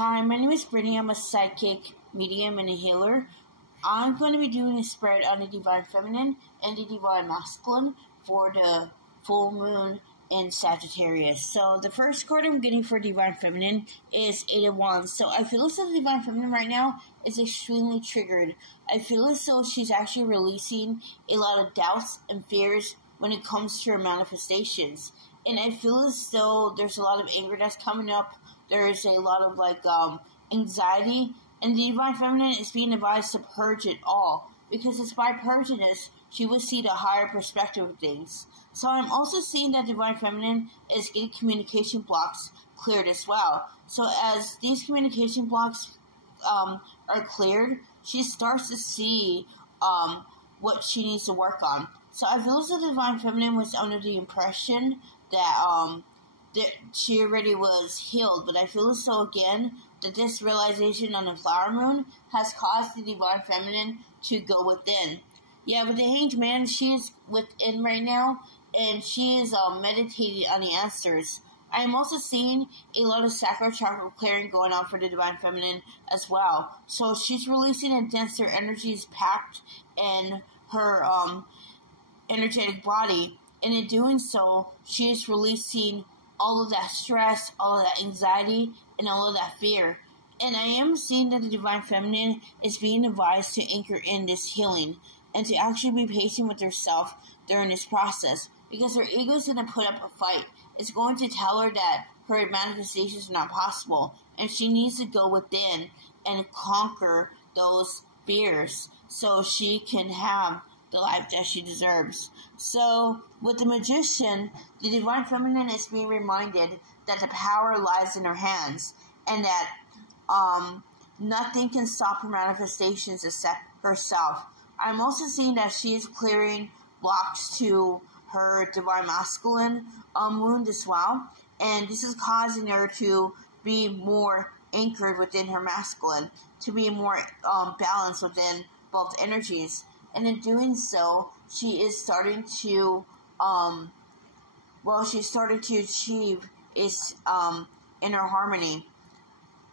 Hi, my name is Brittany. I'm a psychic, medium, and a healer. I'm going to be doing a spread on the Divine Feminine and the Divine Masculine for the full moon in Sagittarius. So the first card I'm getting for Divine Feminine is 8 of Wands. So I feel as though the Divine Feminine right now is extremely triggered. I feel as though she's actually releasing a lot of doubts and fears when it comes to her manifestations. And I feel as though there's a lot of anger that's coming up. There's a lot of anxiety, and the Divine Feminine is being advised to purge it all, because it's by purging this she will see the higher perspective of things. So I'm also seeing that Divine Feminine is getting communication blocks cleared as well. So as these communication blocks are cleared, she starts to see what she needs to work on. So I feel as though the Divine Feminine was under the impression that she already was healed, but I feel as though again that this realization on the flower moon has caused the Divine Feminine to go within. Yeah, with the Hanged Man, she is within right now, and she is meditating on the answers. I am also seeing a lot of sacral chakra clearing going on for the Divine Feminine as well. So she's releasing a denser energies packed in her energetic body, and in doing so, she is releasing all of that stress, all of that anxiety, and all of that fear. And I am seeing that the Divine Feminine is being advised to anchor in this healing and to actually be patient with herself during this process, because her ego is going to put up a fight. It's going to tell her that her manifestations are not possible, and she needs to go within and conquer those fears so she can have the life that she deserves. So, with the Magician, the Divine Feminine is being reminded that the power lies in her hands, and that nothing can stop her manifestations except herself. I'm also seeing that she is clearing blocks to her Divine Masculine wound as well, and this is causing her to be more anchored within her masculine, to be more balanced within both energies. And in doing so, she is starting to, she's starting to achieve is inner harmony.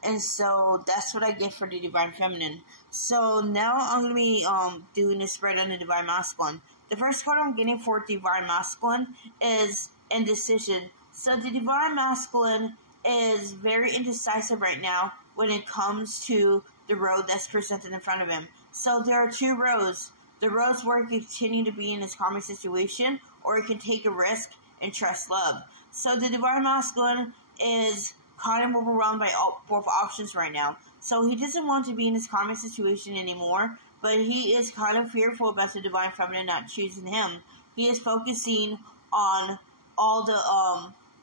And so that's what I get for the Divine Feminine. So now I'm going to be doing a spread on the Divine Masculine. The first card I'm getting for Divine Masculine is Indecision. So the Divine Masculine is very indecisive right now when it comes to the road that's presented in front of him. So there are two roads. The roads where he can continue to be in his karmic situation, or he can take a risk and trust love. So the Divine Masculine is kind of overwhelmed by both options right now. So he doesn't want to be in his karmic situation anymore, but he is kind of fearful about the Divine Feminine not choosing him. He is focusing on all the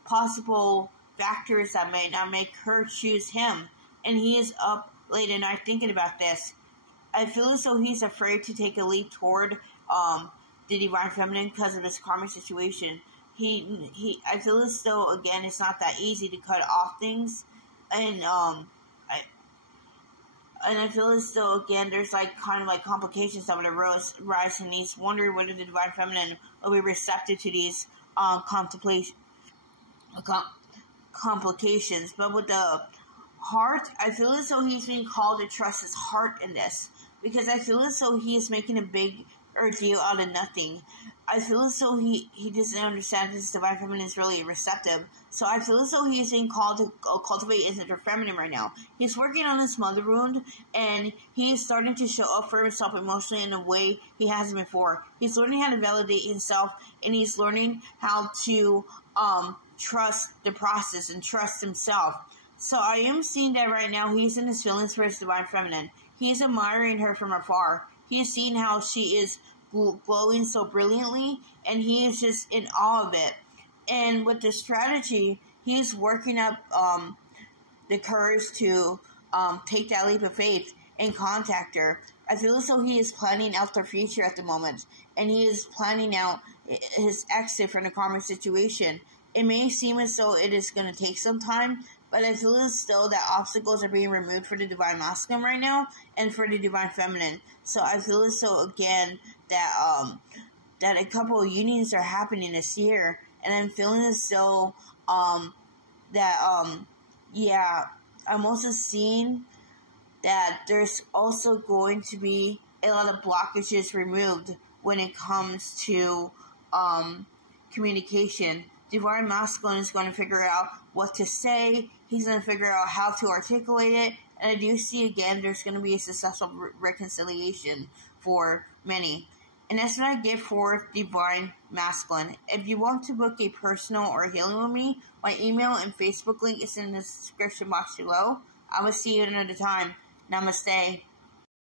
possible factors that might not make her choose him. And he is up late at night thinking about this. I feel as though he's afraid to take a leap toward the Divine Feminine because of his karmic situation. I feel as though, again, it's not that easy to cut off things, and I feel as though, again, there's kind of complications that would arise, and he's wondering whether the Divine Feminine will be receptive to these complications. But with the heart, I feel as though he's being called to trust his heart in this, because I feel as though he is making a big ordeal out of nothing. I feel as though he doesn't understand his Divine Feminine is really receptive. So I feel as though he is being called to cultivate his inner feminine right now. He's working on his mother wound, and he is starting to show up for himself emotionally in a way he hasn't before. He's learning how to validate himself, and he's learning how to trust the process and trust himself. So I am seeing that right now he's in his feelings for his Divine Feminine. He's admiring her from afar. He is seeing how she is glowing so brilliantly, and he is just in awe of it. And with this strategy, he is working up the courage to take that leap of faith and contact her. I feel as though he is planning out their future at the moment, and he is planning out his exit from the karmic situation. It may seem as though it is going to take some time, but I feel as though that obstacles are being removed for the Divine Masculine right now and for the Divine Feminine. So I feel as though, again, that that a couple of unions are happening this year, and I'm feeling as though I'm also seeing that there's also going to be a lot of blockages removed when it comes to communication. Divine Masculine is going to figure out what to say. He's going to figure out how to articulate it. And I do see, again, there's going to be a successful reconciliation for many. And that's what I get for Divine Masculine. If you want to book a personal or healing with me, my email and Facebook link is in the description box below. I will see you another time. Namaste.